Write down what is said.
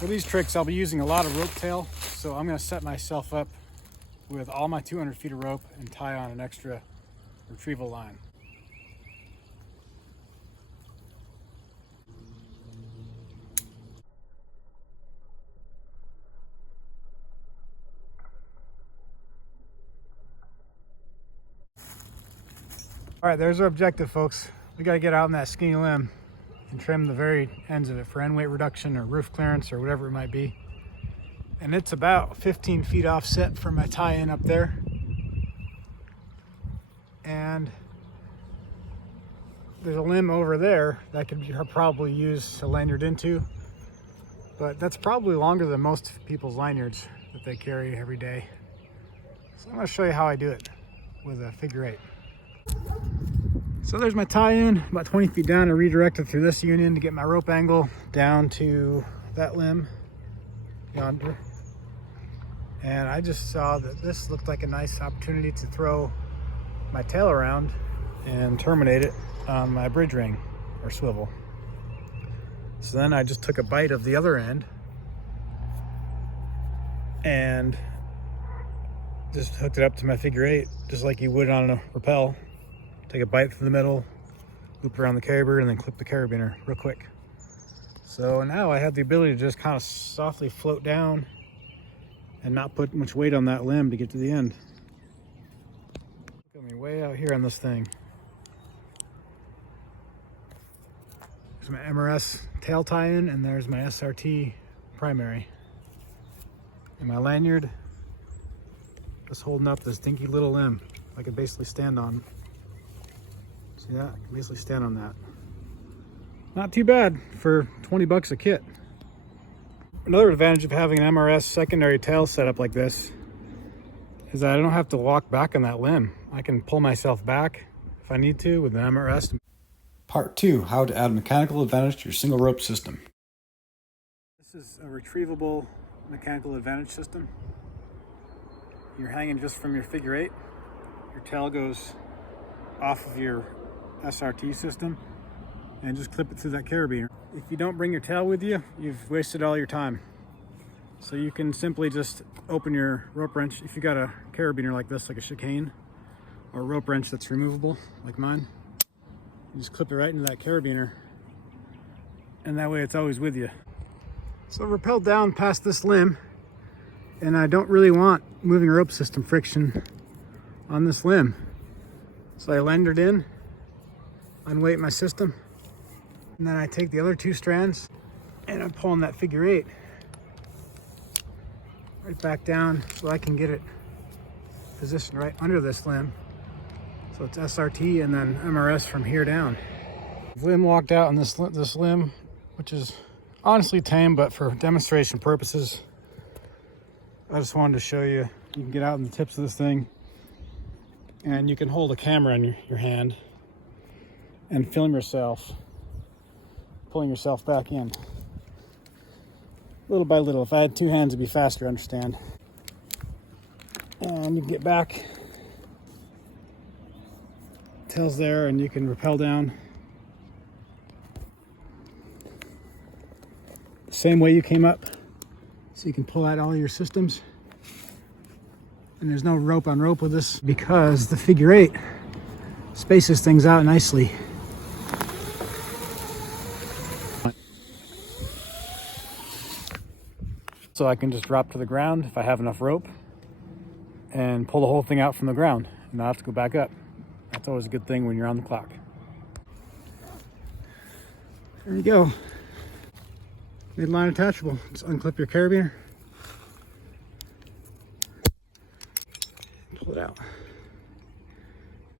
For these tricks, I'll be using a lot of rope tail, so I'm going to set myself up with all my 200 feet of rope and tie on an extra retrieval line. All right, there's our objective, folks. We got to get out on that skinny limb and trim the very ends of it for end weight reduction or roof clearance or whatever it might be. And it's about 15 feet offset from my tie-in up there. And there's a limb over there that could be probably used to lanyard into, but that's probably longer than most people's lanyards that they carry every day. So I'm going to show you how I do it with a figure eight. So there's my tie-in, about 20 feet down. I redirect it through this union to get my rope angle down to that limb yonder. And I just saw that this looked like a nice opportunity to throw my tail around and terminate it on my bridge ring or swivel. So then I just took a bite of the other end and just hooked it up to my figure eight, just like you would on a rappel. Take a bite through the middle, loop around the carabiner, and then clip the carabiner real quick. So now I have the ability to just kind of softly float down and not put much weight on that limb to get to the end. Look at me way out here on this thing. There's my MRS tail tie-in, and there's my SRT primary. And my lanyard just holding up this dinky little limb I could basically stand on. See that? I can basically stand on that. Not too bad for 20 bucks a kit. Another advantage of having an MRS secondary tail setup like this is that I don't have to lock back on that limb. I can pull myself back if I need to with an MRS. Part 2, how to add mechanical advantage to your single rope system. This is a retrievable mechanical advantage system. You're hanging just from your figure eight. Your tail goes off of your SRT system and just clip it through that carabiner. If you don't bring your tail with you, you've wasted all your time. So you can simply just open your rope wrench. If you got a carabiner like this, like a chicane, or a rope wrench that's removable, like mine, you just clip it right into that carabiner, and that way it's always with you. So I rappelled down past this limb, and I don't really want moving rope system friction on this limb. So I lanyard in, unweight my system, and then I take the other two strands and I'm pulling that figure eight right back down so I can get it positioned right under this limb. So it's SRT and then MRS from here down. Limb locked out on this limb, which is honestly tame, but for demonstration purposes, I just wanted to show you. You can get out in the tips of this thing and you can hold a camera in your hand and film yourself pulling yourself back in little by little. If I had two hands, it'd be faster, understand. And you get back, tail's there, and you can rappel down the same way you came up, so you can pull out all your systems. And there's no rope on rope with this because the figure eight spaces things out nicely. So I can just drop to the ground if I have enough rope and pull the whole thing out from the ground and not have to go back up. That's always a good thing when you're on the clock. There you go. Midline attachable. Just unclip your carabiner. Pull it out.